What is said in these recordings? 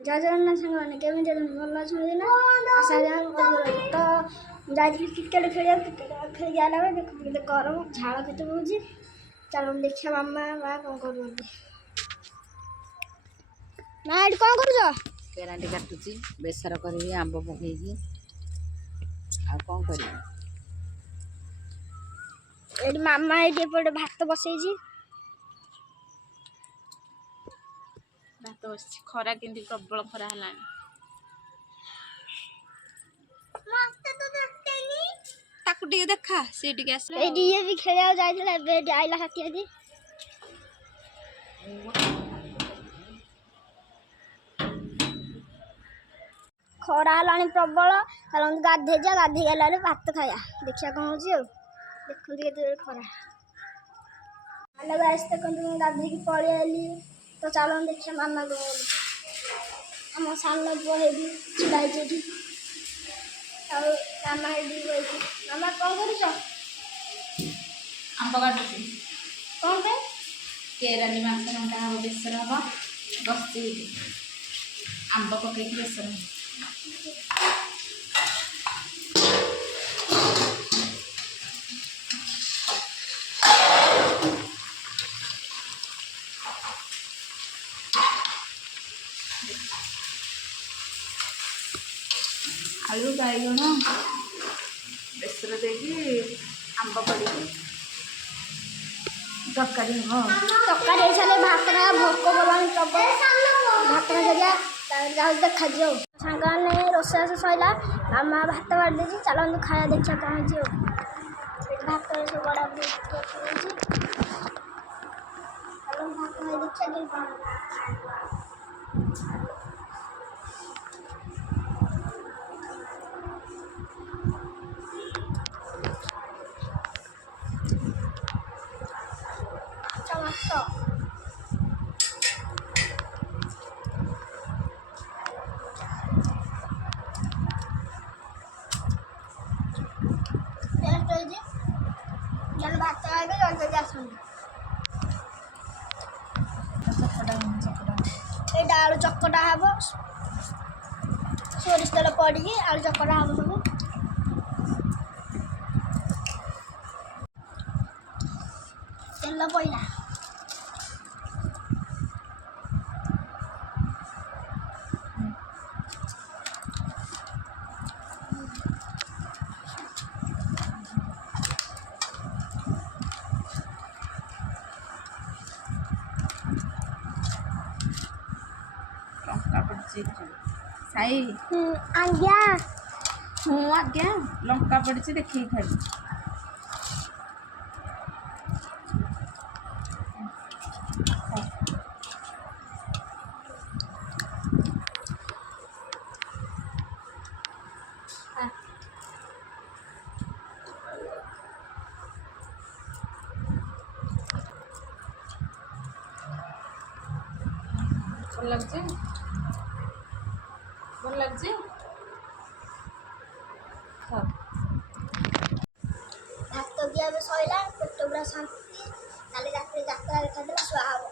जय जगन्नाथ साଙ୍ଗମାନେ କେମିତି ଅଛନ୍ତି ଭଲ ଅଛନ୍ତି ନା ଆଶା ତ ଯାଇଥିଲି କ୍ରିକେଟ୍ ଖେଳିବାକୁ ଖେଳିକି ଆଇଲା ବେଳେ ଦେଖ କେତେ ଗରମ ଝାଳ କେତେ ବହୁଛି ଚାଲ ଦେଖିବା ମାମା ମା କ'ଣ କରୁଛନ୍ତି। ମା ଏଠି କ'ଣ କରୁଛ? କେରାଣ୍ଡି କାଟୁଛି ବେସର କରିବି ଆମ୍ବ ପକେଇକି ଆଉ କ'ଣ କରିବି। ଏଠି ମାମା ଏଠି ଏପଟେ ଭାତ ବସେଇଛି। ଭାତ ବସିଛି ଖରା କେମିତି ପ୍ରବଳ ଖରା ହେଲାଣି। ତାକୁ ଟିକେ ଦେଖା ସେ ଟିକେ ଆସିଲା। ଏଇଠି ଇଏ ବି ଖେଳିବାକୁ ଯାଇଥିଲା ଏବେ ଏଠି ଆଇଲା ହାତୀ ଆଜି। ଖରା ହେଲାଣି ପ୍ରବଳ ଚାଲନ୍ତୁ ଗାଧେଇ ଯା ଗାଧେଇ ଗଲା ବେଳେ ଭାତ ଖାଇବା ଦେଖିବା କ'ଣ ହେଉଛି ଆଉ ଦେଖନ୍ତୁ କେତେବେଳେ ଖରା ଆଲୋ ଗାଇସ୍ ଦେଖନ୍ତୁ ମୁଁ ଗାଧେଇକି ପଳେଇ ଆଇଲି ତ ଚାଲନ୍ତୁ ଦେଖିବା ମାମା କ'ଣ କରୁଛି। ଆମ ସାନ ପୁଅ ହେଇକି ଛିଡ଼ା ହେଇଛି ଏଠି ଆଉ ମାମା ଏଠି ବଇଛି। ମାମା କ'ଣ କରୁଛ? ଆମ୍ବ କାଟୁଛି କ'ଣ ପାଇଁ? କେରାଣ୍ଡି ମାଛ ରନ୍ଧା ହବ ବେସର ହବ ବସିଛି ଆମ୍ବ ପକେଇକି ବେସର ହବ। ଆଳୁ ବାଇଗଣ ବେସର ଦେଇକି ଆମ୍ବ ପଡ଼ିକି ତରକାରୀ ହବ। ତରକାରୀ ହେଇସାରିଲେ ଭାତ ଖାଇବା ଭୋକ କଲାଣି ପ୍ରବଳ ଭାତ ଖାଇବା ଯାଉଛି ଦେଖାଯିବ ଆଉ ସାଙ୍ଗମାନେ ରୋଷେଇବାସ ସରିଲା ମାମା ଭାତ ବାଢ଼ି ଦେଇଛି ଚାଲନ୍ତୁ ଖାଇବା ଦେଖିବା କ'ଣ ହେଇଛି ଆଉ ଏଠି ଭାତ ସବୁ ବଡ଼ା ହେଇଛି ଚାଲନ୍ତୁ ଭାତ ଖାଇ ଦେଖିବା ମାଛ ଭାତ ଖାଇବେ ଜଲ୍ଦି ଆସନ୍ତୁ। ଏଇଟା ଆଳୁ ଚକଟା ହବ ସୋରିଷ ତେଲ ପଡ଼ିକି ଆଳୁ ଚକଟା ହବ ସବୁ ତେଲ ପଇଲା ଲଙ୍କା ପଡ଼ିଛି ସାଇ ଆଜ୍ଞା ମୁଁ ଆଜ୍ଞା ଲଙ୍କା ପଡ଼ିଛି ଦେଖିକି ଖାଇବି। ଭଲ ଲାଗୁଛି ଭଲ ଲାଗୁଛି ଭାତ ବି ଏବେ ସରିଲା ପେଟ ପୁରା ଶାନ୍ତି କାଲି ରାତିରେ ଯାତ୍ରା ଦେଖାଦେଲା ଶୁଆ ହବ।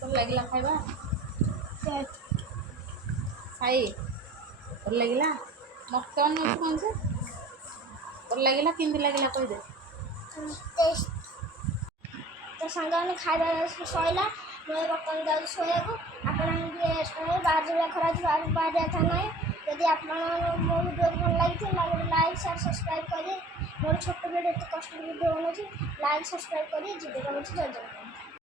ଭଲ ଲାଗିଲା ଖାଇବା ସାଇ ଭଲ ଲାଗିଲା ମତେ ଅନଉଛି କ'ଣ ଯେ ଭଲ ଲାଗିଲା କେମିତି ଲାଗିଲା କହିଦେ। ତ ସାଙ୍ଗମାନେ ଖାଇବା ସରିଲା ମୁଁ ବର୍ତ୍ତମାନ ଯାଉଛି ଶୋଇବାକୁ ଆପଣ ଟିକେ ବାହାର ଯିବା ଖରା ବାହାରିବା କଥା ନାହିଁ। ଯଦି ଆପଣ ମୋ ଭିଡ଼ିଓ ଭଲ ଲାଗିଥିବ ଗୋଟେ ଲାଇକ୍ ସେୟାର ସବସ୍କ୍ରାଇବ୍ କରି ମୋର ଛୋଟ ଭିଡ଼ିଓ ଏତେ କଷ୍ଟ ଭିଡ଼ିଓ ବନଉଛି ଲାଇକ୍ ସବସ୍କ୍ରାଇବ୍ କରି ଯିବେ ରହୁଛି ଜୟ ଜଗନ୍ନାଥ।